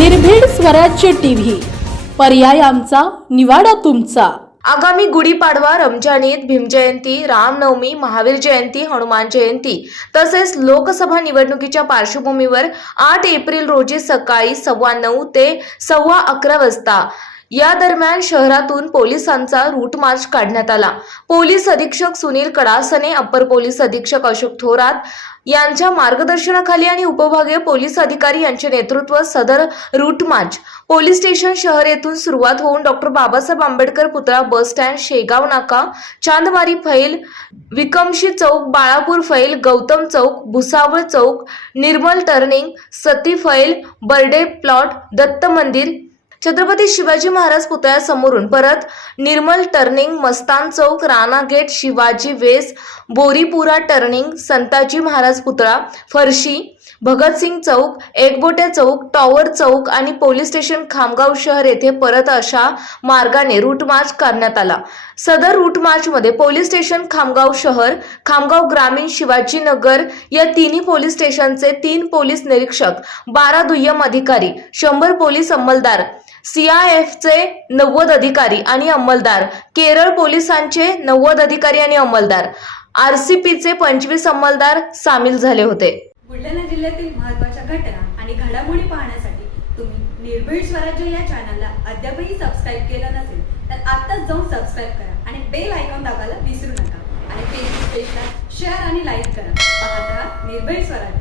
स्वराज्य टीव्ही. पर्याय आमचा निवाडा तुमचा. आगामी गुढीपाडवा रमजान ईद भीमजयंती रामनवमी महावीर जयंती हनुमान जयंती तसेच लोकसभा निवडणुकीच्या पार्श्वभूमीवर आठ एप्रिल रोजी सकाळी सव्वा नऊ ते सव्वा अकरा वाजता या दरम्यान शहरातून पोलिसांचा रूट मार्च काढण्यात आला. पोलीस अधीक्षक सुनील कडासने अप्पर पोलीस अधीक्षक अशोक थोरात यांच्या मार्गदर्शनाखाली आणि उपभागीय पोलीस अधिकारी यांचे नेतृत्व सदर रूट मार्च. पोलीस स्टेशन शहर येथून सुरुवात होऊन डॉक्टर बाबासाहेब आंबेडकर पुतळा बस स्टँड शेगाव नाका चांदवारी फैल विकमशी चौक बाळापूर फैल गौतम चौक भुसावळ चौक निर्मल टर्निंग सती फैल बर्डे प्लॉट दत्त मंदिर छत्रपती शिवाजी महाराज पुतळ्यासमोरून परत निर्मल टर्निंग मस्तान चौक राणा गेट शिवाजी वेस बोरीपुरा टर्निंग संताजी महाराज पुतळा फरशी भगतसिंग चौक एकबोटे चौक टॉवर चौक आणि पोलीस स्टेशन खामगाव शहर येथे परत अशा मार्गाने रूट मार्च करण्यात आला. सदर रूट मार्चमध्ये पोलीस स्टेशन खामगाव शहर खामगाव ग्रामीण शिवाजीनगर या तिन्ही पोलीस स्टेशनचे तीन पोलीस निरीक्षक बारा दुय्यम अधिकारी शंभर पोलीस अंमलदार सीआयएफचे नव्वद अधिकारी आणि अंमलदार केरळ पोलिसांचे नव्वद अधिकारी आणि अंमलदार आरसीपीचे पंचवीस अंमलदार सामील झाले होते. बुलढाणा जिल्ह्यातील महत्त्वाच्या घटना आणि घडामोडी पाहण्यासाठी तुम्ही निर्भीड स्वराज्य या चॅनलला अद्यापही सबस्क्राईब केलं नसेल तर आत्ताच जाऊन सबस्क्राईब करा आणि बेल आयकॉन दाबायला विसरू नका. आणि फेसबुक पेजला शेअर आणि लाईक करा. पाहत राहा निर्भीड स्वराज्य.